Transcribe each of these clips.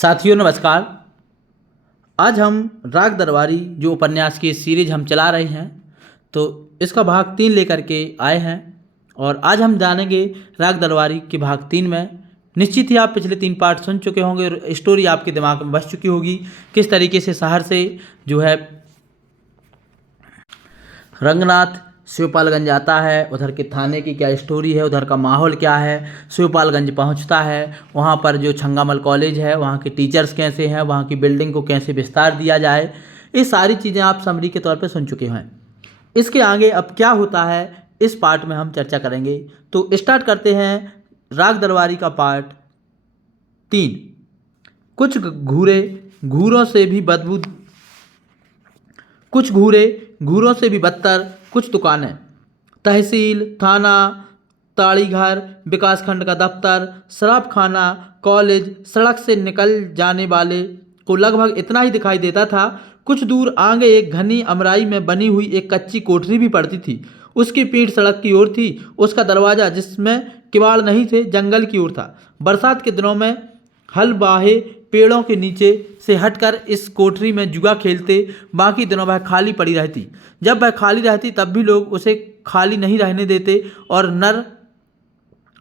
साथियों नमस्कार। आज हम राग दरबारी जो उपन्यास की सीरीज हम चला रहे हैं तो इसका भाग 3 लेकर के आए हैं और आज हम जानेंगे राग दरबारी के भाग 3 में। निश्चित ही आप पिछले 3 पार्ट सुन चुके होंगे और स्टोरी आपके दिमाग में बस चुकी होगी किस तरीके से शहर से जो है रंगनाथ शिवपालगंज आता है, उधर के थाने की क्या स्टोरी है, उधर का माहौल क्या है, शिवपालगंज पहुंचता है, वहां पर जो छंगामल कॉलेज है वहां के टीचर्स कैसे हैं, वहां की बिल्डिंग को कैसे विस्तार दिया जाए, ये सारी चीज़ें आप समरी के तौर पे सुन चुके हैं। इसके आगे अब क्या होता है इस पार्ट में हम चर्चा करेंगे। तो स्टार्ट करते हैं राग दरबारी का पार्ट 3। कुछ घूरे घूरों से भी बदबू कुछ घूरे घूरों से भी बदतर कुछ दुकानें, तहसील, थाना, ताड़ीघर, विकासखंड का दफ्तर, शराब खाना, कॉलेज, सड़क से निकल जाने वाले को लगभग इतना ही दिखाई देता था। कुछ दूर आगे एक घनी अमराई में बनी हुई एक कच्ची कोठरी भी पड़ती थी। उसकी पीठ सड़क की ओर थी। उसका दरवाज़ा, जिसमें किवाड़ नहीं थे, जंगल की ओर था। बरसात के दिनों में हल बाहे पेड़ों के नीचे से हटकर इस कोठरी में जुआ खेलते, बाकी दिनों वह खाली पड़ी रहती। जब वह खाली रहती तब भी लोग उसे खाली नहीं रहने देते और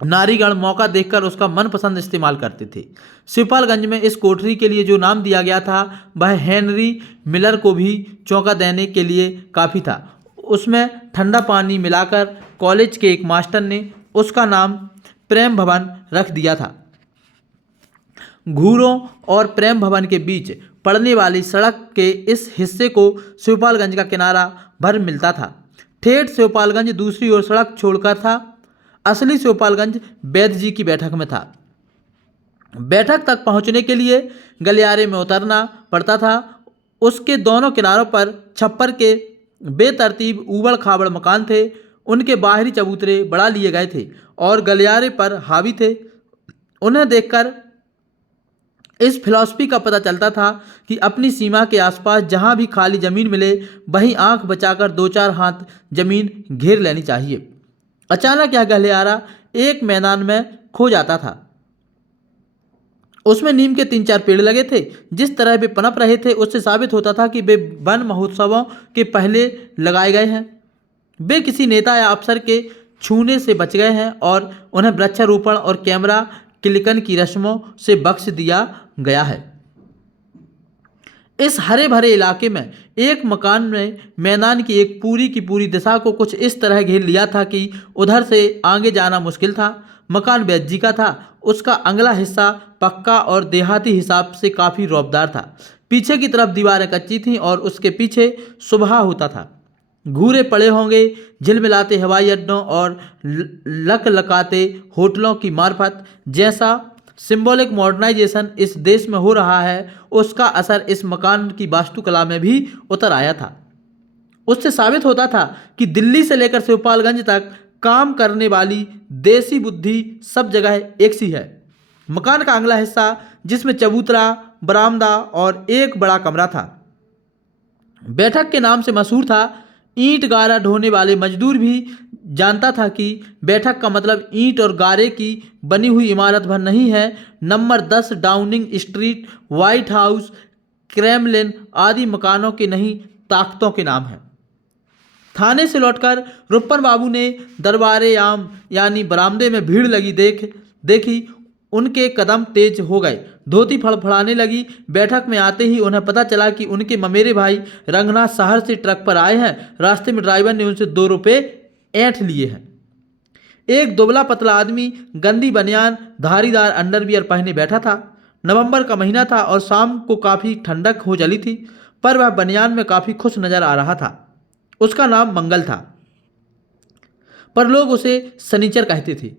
नारीगण मौका देखकर उसका मनपसंद इस्तेमाल करते थे। शिवपालगंज में इस कोठरी के लिए जो नाम दिया गया था वह हेनरी मिलर को भी चौंका देने के लिए काफ़ी था। उसमें ठंडा पानी मिलाकर कॉलेज के एक मास्टर ने उसका नाम प्रेम भवन रख दिया था। घूरों और प्रेम भवन के बीच पड़ने वाली सड़क के इस हिस्से को शिवपालगंज का किनारा भर मिलता था। ठेठ शिवपालगंज दूसरी ओर सड़क छोड़कर था। असली शिवपालगंज वैद्य जी की बैठक में था। बैठक तक पहुंचने के लिए गलियारे में उतरना पड़ता था। उसके दोनों किनारों पर छप्पर के बेतरतीब ऊबड़ खाबड़ मकान थे। उनके बाहरी चबूतरे बढ़ा लिए गए थे और गलियारे पर हावी थे। उन्हें देखकर इस फिलॉसफी का पता चलता था कि अपनी सीमा के आसपास जहां भी खाली जमीन मिले वहीं आंख बचाकर 2-4 हाथ जमीन घेर लेनी चाहिए। अचानक यह गलियारा एक मैदान में खो जाता था। उसमें नीम के 3-4 पेड़ लगे थे। जिस तरह वे पनप रहे थे उससे साबित होता था कि वे वन महोत्सवों के पहले लगाए गए हैं। वे किसी नेता या अफसर के छूने से बच गए हैं और उन्हें वृक्षारोपण और कैमरा क्लिकन की रस्मों से बख्श दिया गया है। इस हरे भरे इलाके में एक मकान ने मैदान की एक पूरी की पूरी दिशा को कुछ इस तरह घेर लिया था कि उधर से आगे जाना मुश्किल था। मकान वैद्य जी का था। उसका अगला हिस्सा पक्का और देहाती हिसाब से काफ़ी रौबदार था। पीछे की तरफ दीवारें कच्ची थीं और उसके पीछे सुबह होता था। घूरे पड़े होंगे झिलमिलाते हवाई अड्डों और लकलकाते होटलों की मार्फत। जैसा सिंबॉलिक मॉडर्नाइजेशन इस देश में हो रहा है उसका असर इस मकान की वास्तुकला में भी उतर आया था। उससे साबित होता था कि दिल्ली से लेकर शिवपालगंज तक काम करने वाली देसी बुद्धि सब जगह एक सी है। मकान का अगला हिस्सा, जिसमें चबूतरा, बरामदा और एक बड़ा कमरा था, बैठक के नाम से मशहूर था। ईंट गारा ढोने वाले मजदूर भी जानता था कि बैठक का मतलब ईंट और गारे की बनी हुई इमारत भर नहीं है। Number 10 Downing street, white house, Kremlin आदि मकानों के नहीं, ताकतों के नाम हैं। थाने से लौटकर रुपन बाबू ने दरबारे आम यानी बरामदे में भीड़ लगी देखी। उनके कदम तेज हो गए, धोती फड़फड़ाने लगी। बैठक में आते ही उन्हें पता चला कि उनके ममेरे भाई रंगनाथ शहर से ट्रक पर आए हैं। रास्ते में ड्राइवर ने उनसे 2 रुपये ऐंठ लिए हैं। एक दुबला पतला आदमी गंदी बनियान, धारीदार अंडरवियर पहने बैठा था। नवंबर का महीना था और शाम को काफ़ी ठंडक हो चली थी, पर वह बनियान में काफ़ी खुश नजर आ रहा था। उसका नाम मंगल था, पर लोग उसे सनीचर कहते थे।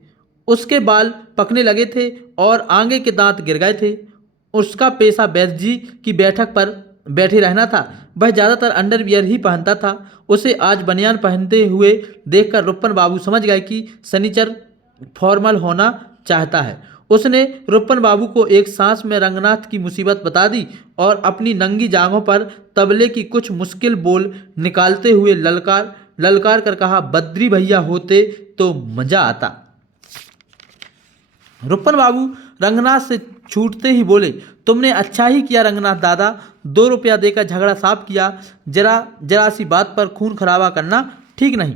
उसके बाल पकने लगे थे और आगे के दांत गिर गए थे। उसका पेशा वैद्य जी की बैठक पर बैठे रहना था। वह ज़्यादातर अंडरवियर ही पहनता था। उसे आज बनियान पहनते हुए देखकर रुपन बाबू समझ गए कि सनीचर फॉर्मल होना चाहता है। उसने रुपन बाबू को एक सांस में रंगनाथ की मुसीबत बता दी और अपनी नंगी जांघों पर तबले की कुछ मुश्किल बोल निकालते हुए ललकार कर कहा, बद्री भैया होते तो मजा आता। रुपन बाबू रंगनाथ से छूटते ही बोले, तुमने अच्छा ही किया रंगनाथ दादा, 2 रुपया देकर झगड़ा साफ किया। जरा सी बात पर खून खराबा करना ठीक नहीं।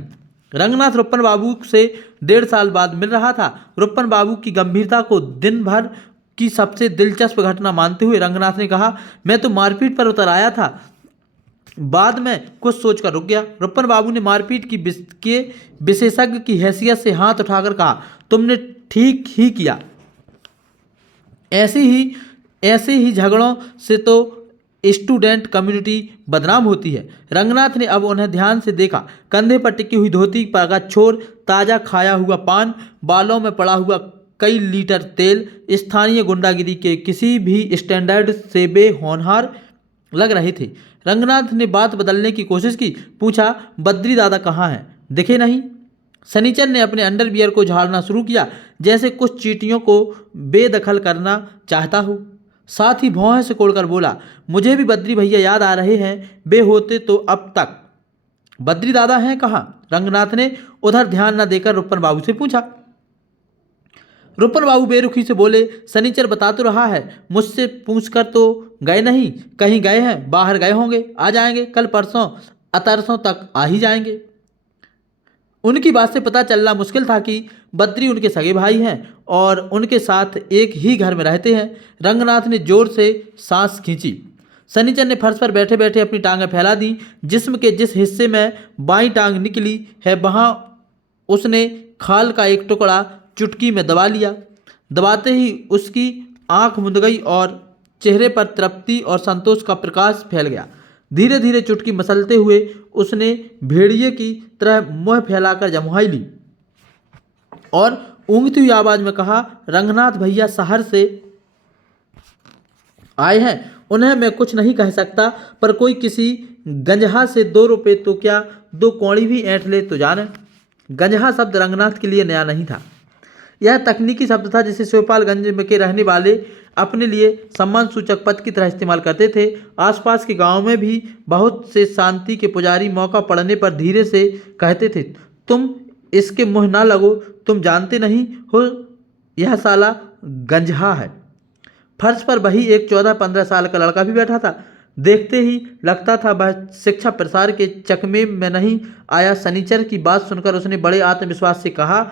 रंगनाथ रुपन बाबू से 1.5 साल बाद मिल रहा था। रुपन बाबू की गंभीरता को दिन भर की सबसे दिलचस्प घटना मानते हुए रंगनाथ ने कहा, मैं तो मारपीट पर उतर आया था, बाद में कुछ सोचकर रुक गया। रुपन बाबू ने मारपीट के विशेषज्ञ की हैसियत से हाथ उठाकर कहा, तुमने ठीक ही किया। ऐसे ही झगड़ों से तो स्टूडेंट कम्युनिटी बदनाम होती है। रंगनाथ ने अब उन्हें ध्यान से देखा। कंधे पर टिकी हुई धोती का छोर, ताज़ा खाया हुआ पान, बालों में पड़ा हुआ कई लीटर तेल स्थानीय गुंडागिरी के किसी भी स्टैंडर्ड से बेहोनहार लग रहे थे। रंगनाथ ने बात बदलने की कोशिश की। पूछा, बद्री दादा कहाँ हैं? दिखे नहीं। सनीचर ने अपने अंडरवियर को झाड़ना शुरू किया, जैसे कुछ चींटियों को बेदखल करना चाहता हो। साथ ही भौहें से कोड़कर बोला, मुझे भी बद्री भैया याद आ रहे हैं, बे होते तो अब तक। बद्री दादा हैं कहाँ? रंगनाथ ने उधर ध्यान न देकर रुपन बाबू से पूछा। रुपन बाबू बेरुखी से बोले, सनीचर बता तो रहा है, मुझसे पूछकर तो गए नहीं। कहीं गए हैं, बाहर गए होंगे, आ जाएंगे, कल परसों अतरसों तक आ ही जाएंगे। उनकी बात से पता चलना मुश्किल था कि बद्री उनके सगे भाई हैं और उनके साथ एक ही घर में रहते हैं। रंगनाथ ने जोर से सांस खींची। सनीचर ने फर्श पर बैठे बैठे अपनी टांगें फैला दी। जिस्म के जिस हिस्से में बाईं टांग निकली है, वहाँ उसने खाल का एक टुकड़ा चुटकी में दबा लिया। दबाते ही उसकी आंख मुंद गई और चेहरे पर तृप्ति और संतोष का प्रकाश फैल गया। धीरे धीरे चुटकी मसलते हुए उसने भेड़िए की तरह मुंह फैलाकर जमुआई ली और ऊँगती हुई आवाज में कहा, रंगनाथ भैया शहर से आए हैं, उन्हें मैं कुछ नहीं कह सकता, पर कोई किसी गंजहा से 2 रुपये तो क्या 2 कौड़ी भी ऐंठ ले तो जाने। गंजहा शब्द रंगनाथ के लिए नया नहीं था। यह तकनीकी शब्द था जिसे शिवपालगंज के रहने वाले अपने लिए सम्मान सूचक पद की तरह इस्तेमाल करते थे। आसपास के गांव में भी बहुत से शांति के पुजारी मौका पड़ने पर धीरे से कहते थे, तुम इसके मुँह ना लगो, तुम जानते नहीं हो यह साला गंजहा है। फर्श पर वही एक 14-15 साल का लड़का भी बैठा था। देखते ही लगता था वह शिक्षा प्रसार के चकमे में नहीं आया। सनीचर की बात सुनकर उसने बड़े आत्मविश्वास से कहा,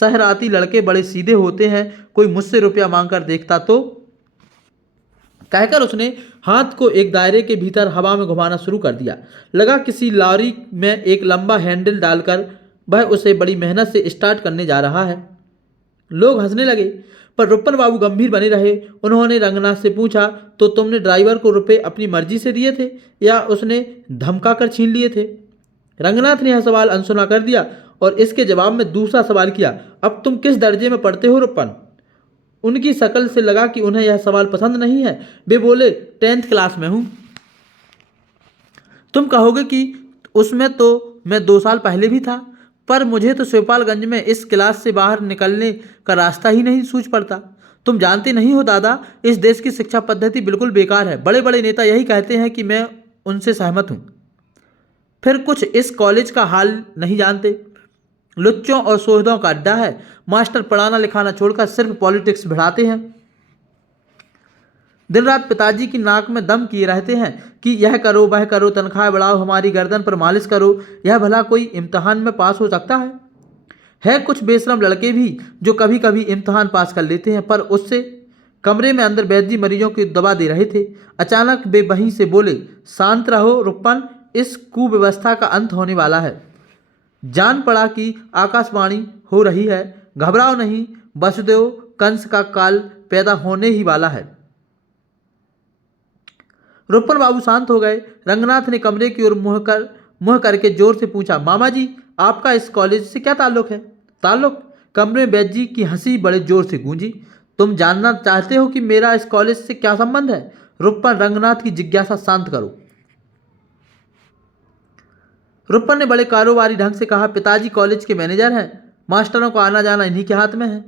शहराती लड़के बड़े सीधे होते हैं, कोई मुझसे रुपया मांगकर देखता तो। कहकर उसने हाथ को एक दायरे के भीतर हवा में घुमाना शुरू कर दिया। लगा किसी लॉरी में एक लंबा हैंडल डालकर वह उसे बड़ी मेहनत से स्टार्ट करने जा रहा है। लोग हंसने लगे, पर रुपन बाबू गंभीर बने रहे। उन्होंने रंगनाथ से पूछा, तो तुमने ड्राइवर को रुपए अपनी मर्जी से दिए थे या उसने धमका कर छीन लिए थे? रंगनाथ ने यह सवाल अनसुना कर दिया और इसके जवाब में दूसरा सवाल किया, अब तुम किस दर्जे में पढ़ते हो रुपन? उनकी शक्ल से लगा कि उन्हें यह सवाल पसंद नहीं है। वे बोले, 10th क्लास में हूं। तुम कहोगे कि उसमें तो मैं 2 साल पहले भी था, पर मुझे तो शिवपालगंज में इस क्लास से बाहर निकलने का रास्ता ही नहीं सूझ पड़ता। तुम जानते नहीं हो दादा, इस देश की शिक्षा पद्धति बिल्कुल बेकार है। बड़े बड़े नेता यही कहते हैं कि मैं उनसे सहमत हूँ, फिर कुछ इस कॉलेज का हाल नहीं जानते। लुच्चों और सोहदों का अड्डा है। मास्टर पढ़ाना लिखाना छोड़कर सिर्फ पॉलिटिक्स भिड़ाते हैं। दिन रात पिताजी की नाक में दम किए रहते हैं कि यह करो वह करो, तनख्वाह बढ़ाओ, हमारी गर्दन पर मालिश करो। यह भला कोई इम्तहान में पास हो सकता है कुछ बेशरम लड़के भी जो कभी कभी इम्तहान पास कर लेते हैं, पर उससे कमरे में अंदर वैद्य मरीजों की दवा दे रहे थे। अचानक वे वहीं से बोले, शांत रहो रुपन, इस कुव्यवस्था का अंत होने वाला है। जान पड़ा कि आकाशवाणी हो रही है, घबराओ नहीं, वसुदेव कंस का काल पैदा होने ही वाला है। रुपन बाबू शांत हो गए। रंगनाथ ने कमरे की ओर मुंह करके जोर से पूछा, मामा जी आपका इस कॉलेज से क्या ताल्लुक है? ताल्लुक? कमरे में वैद्य जी की हंसी बड़े जोर से गूंजी। तुम जानना चाहते हो कि मेरा इस कॉलेज से क्या संबंध है? रुपन, रंगनाथ की जिज्ञासा शांत करो। रुपन ने बड़े कारोबारी ढंग से कहा, पिताजी कॉलेज के मैनेजर हैं, मास्टरों को आना जाना इन्हीं के हाथ में है।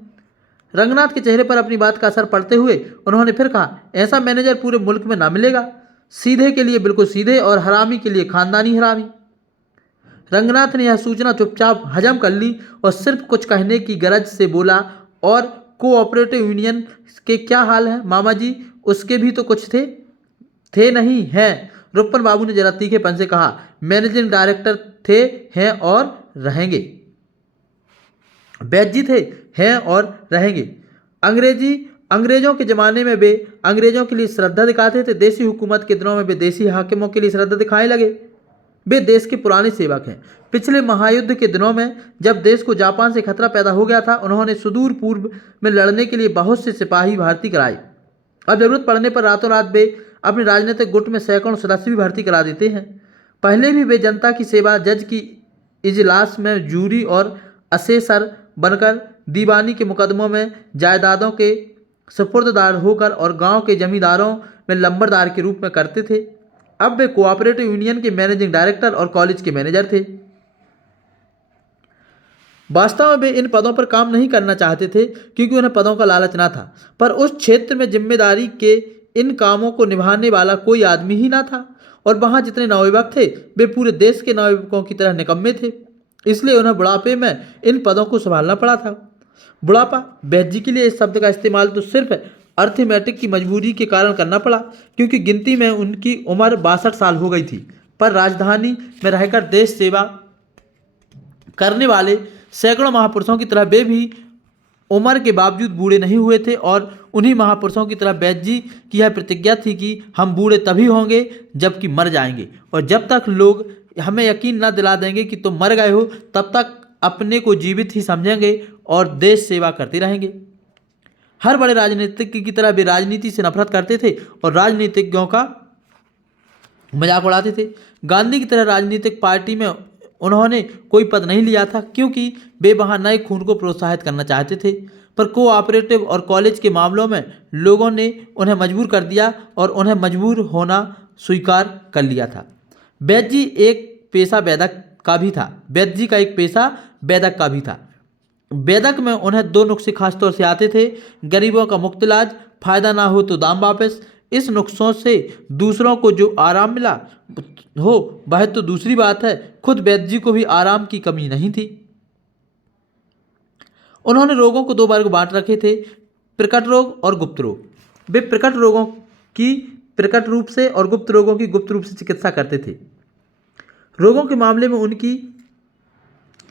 रंगनाथ के चेहरे पर अपनी बात का असर पड़ते हुए उन्होंने फिर कहा, ऐसा मैनेजर पूरे मुल्क में ना मिलेगा। सीधे के लिए बिल्कुल सीधे और हरामी के लिए खानदानी हरामी। रंगनाथ ने यह सूचना चुपचाप हजम कर ली और सिर्फ कुछ कहने की गरज से बोला, और कोऑपरेटिव यूनियन के क्या हाल है मामा जी, उसके भी तो कुछ थे नहीं हैं। रुपन बाबू ने जरा तीखेपन से कहा। मैनेजिंग डायरेक्टर थे, हैं और रहेंगे। बैद जी थे, हैं और रहेंगे। अंग्रेजों के ज़माने में वे अंग्रेजों के लिए श्रद्धा दिखाते थे, देसी हुकूमत के दिनों में वे देसी हाकिमों के लिए श्रद्धा दिखाने लगे। वे देश के पुराने सेवक हैं। पिछले महायुद्ध के दिनों में जब देश को जापान से खतरा पैदा हो गया था, उन्होंने सुदूर पूर्व में लड़ने के लिए बहुत से सिपाही भर्ती कराए। अब जरूरत पड़ने पर रातों रात वे अपने राजनीतिक गुट में सैकड़ों सदस्य भी भर्ती करा देते हैं। पहले भी वे जनता की सेवा, जज की इजलास में जूरी और असेसर बनकर, दीवानी के मुकदमों में जायदादों के सुपुर्ददार होकर और गांव के जमींदारों में लंबरदार के रूप में करते थे। अब वे कोऑपरेटिव यूनियन के मैनेजिंग डायरेक्टर और कॉलेज के मैनेजर थे। वास्तव में वे इन पदों पर काम नहीं करना चाहते थे क्योंकि उन्हें पदों का लालच ना था, पर उस क्षेत्र में जिम्मेदारी के इन कामों को निभाने वाला कोई आदमी ही ना था, और वहाँ जितने नवयुवक थे वे पूरे देश के नवयुवकों की तरह निकम्मे थे। इसलिए उन्हें बुढ़ापे में इन पदों को संभालना पड़ा था। बुढ़ापा, बैद जी के लिए इस शब्द का इस्तेमाल तो सिर्फ अर्थमेटिक की मजबूरी के कारण करना पड़ा, क्योंकि गिनती में उनकी उम्र 62 साल हो गई थी। पर राजधानी में रहकर देश सेवा करने वाले सैकड़ों महापुरुषों की तरह वे भी उम्र के बावजूद बूढ़े नहीं हुए थे, और उन्हीं महापुरुषों की तरह बैद जी की यह प्रतिज्ञा थी कि हम बूढ़े तभी होंगे जबकि मर जाएंगे, और जब तक लोग हमें यकीन न दिला देंगे कि तुम मर गए हो, तब तक अपने को जीवित ही समझेंगे और देश सेवा करते रहेंगे। हर बड़े राजनीतिक की तरह वे राजनीति से नफरत करते थे और राजनीतिज्ञों का मजाक उड़ाते थे। गांधी की तरह राजनीतिक पार्टी में उन्होंने कोई पद नहीं लिया था, क्योंकि वे वहाँ नए खून को प्रोत्साहित करना चाहते थे, पर कोऑपरेटिव और कॉलेज के मामलों में लोगों ने उन्हें मजबूर कर दिया और उन्हें मजबूर होना स्वीकार कर लिया था। बैद जी एक पेशा वैदक का भी था। बैद जी का एक पेशा वैदक का भी था। वैदक में उन्हें 2 नुस्खे खासतौर से आते थे। गरीबों का मुफ्त इलाज, फायदा ना हो तो दाम वापस। इस नुस्खों से दूसरों को जो आराम मिला हो वह तो दूसरी बात है, खुद बैद जी को भी आराम की कमी नहीं थी। उन्होंने रोगों को 2 वर्ग बांट रखे थे, प्रकट रोग और गुप्त रोग। वे प्रकट रोगों की प्रकट रूप से और गुप्त रोगों की गुप्त रूप से चिकित्सा करते थे। रोगों के मामले में उनकी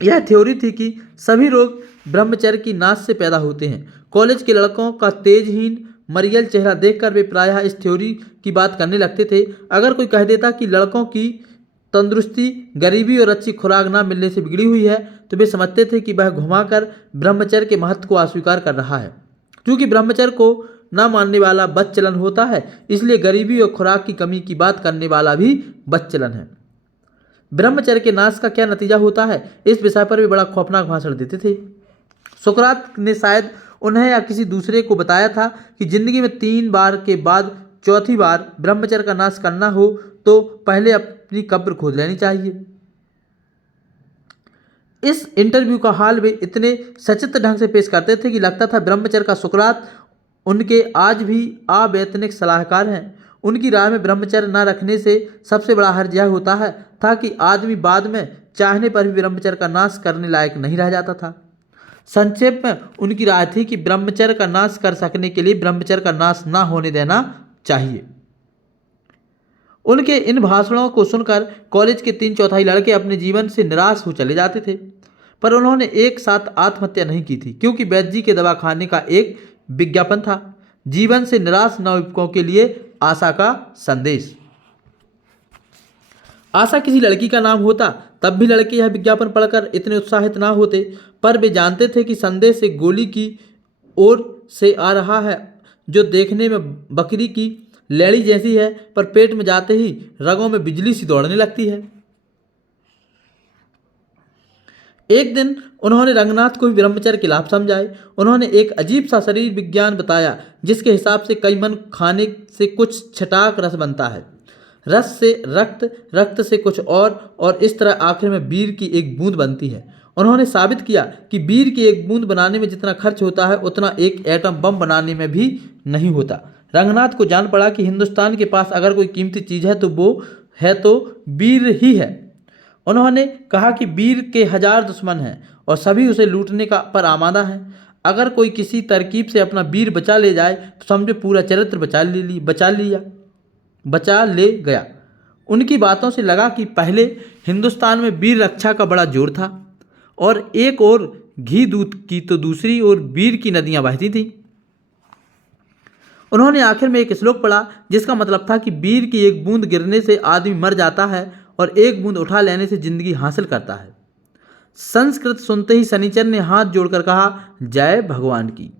यह थ्योरी थी कि सभी रोग ब्रह्मचर्य की नाश से पैदा होते हैं। कॉलेज के लड़कों का तेजहीन मरियल चेहरा देखकर वे प्रायः इस थ्योरी की बात करने लगते थे। अगर कोई कह देता कि लड़कों की तंदुरुस्ती गरीबी और अच्छी खुराक ना मिलने से बिगड़ी हुई है, तो वे समझते थे कि वह घुमाकर ब्रह्मचर्य के महत्व को अस्वीकार कर रहा है। क्योंकि ब्रह्मचर्य को ना मानने वाला बदचलन होता है, इसलिए गरीबी और खुराक की कमी की बात करने वाला भी बदचलन है। ब्रह्मचर्य के नाश का क्या नतीजा होता है, इस विषय पर भी बड़ा खौफनाक भाषण देते थे। सुकरात ने शायद उन्हें या किसी दूसरे को बताया था कि जिंदगी में 3 बार के बाद चौथी बार ब्रह्मचर्य का नाश करना हो तो पहले अपनी कब्र खोद लेनी चाहिए। इस इंटरव्यू का हाल वे इतने सचित्र ढंग से पेश करते थे कि लगता था ब्रह्मचर्य का सुकरात उनके आज भी अवैतनिक सलाहकार हैं। उनकी राय में ब्रह्मचर्य न रखने से सबसे बड़ा हर्ज यह होता है था कि आदमी बाद में चाहने पर भी ब्रह्मचर्य का नाश करने लायक नहीं रह जाता था। संक्षेप में उनकी राय थी कि ब्रह्मचर्य का नाश कर सकने के लिए ब्रह्मचर्य का नाश ना होने देना चाहिए। उनके इन भाषणों को सुनकर कॉलेज के 3/4 लड़के अपने जीवन से निराश हो चले जाते थे, पर उन्होंने एक साथ आत्महत्या नहीं की थी, क्योंकि बैद जी के दवा खाने का एक विज्ञापन था, जीवन से निराश नवयुवकों के लिए आशा का संदेश। आशा किसी लड़की का नाम होता तब भी लड़के यह विज्ञापन पढ़कर इतने उत्साहित ना होते, पर वे जानते थे कि संदेश एक गोली की ओर से आ रहा है, जो देखने में बकरी की लेड़ी जैसी है, पर पेट में जाते ही रगों में बिजली सी दौड़ने लगती है। एक दिन उन्होंने रंगनाथ को भी ब्रह्मचर्य के लाभ समझाए। उन्होंने एक अजीब सा शरीर विज्ञान बताया, जिसके हिसाब से कई मन खाने से कुछ छटाक रस बनता है, रस से रक्त, रक्त से कुछ और इस तरह आखिर में बीर की एक बूंद बनती है। उन्होंने साबित किया कि बीर की एक बूंद बनाने में जितना खर्च होता है, उतना एक एटम बम बनाने में भी नहीं होता। रंगनाथ को जान पड़ा कि हिंदुस्तान के पास अगर कोई कीमती चीज़ है तो वो है तो बीर ही है। उन्होंने कहा कि बीर के 1000 दुश्मन हैं और सभी उसे लूटने का पर आमादा हैं। अगर कोई किसी तरकीब से अपना वीर बचा ले जाए तो समझो पूरा चरित्र बचा ले गया। उनकी बातों से लगा कि पहले हिंदुस्तान में वीर रक्षा का बड़ा जोर था और एक ओर घी दूध की तो दूसरी ओर वीर की नदियां बहती थीं। उन्होंने आखिर में एक श्लोक पढ़ा जिसका मतलब था कि वीर की एक बूंद गिरने से आदमी मर जाता है और एक बूंद उठा लेने से जिंदगी हासिल करता है। संस्कृत सुनते ही शनिचर ने हाथ जोड़कर कहा, जय भगवान की।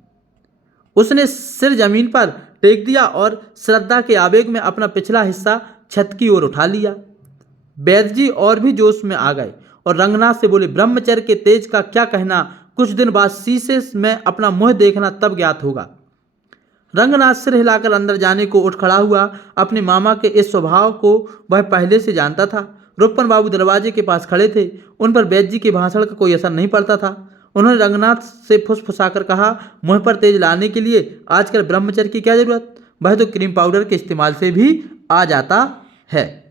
उसने सिर जमीन पर टेक दिया और श्रद्धा के आवेग में अपना पिछला हिस्सा छत की ओर उठा लिया। वैद्य जी और भी जोश में आ गए और रंगनाथ से बोले, ब्रह्मचर्य के तेज का क्या कहना, कुछ दिन बाद शीशे में अपना मुंह देखना तब ज्ञात होगा। रंगनाथ सिर हिलाकर अंदर जाने को उठ खड़ा हुआ। अपने मामा के इस स्वभाव को वह पहले से जानता था। रुपन बाबू दरवाजे के पास खड़े थे। उन पर वैद्य जी के भाषण का कोई असर नहीं पड़ता था। उन्होंने रंगनाथ से फुसफुसाकर कहा, मुंह पर तेज लाने के लिए आजकल ब्रह्मचर्य की क्या जरूरत, वह तो क्रीम पाउडर के इस्तेमाल से भी आ जाता है।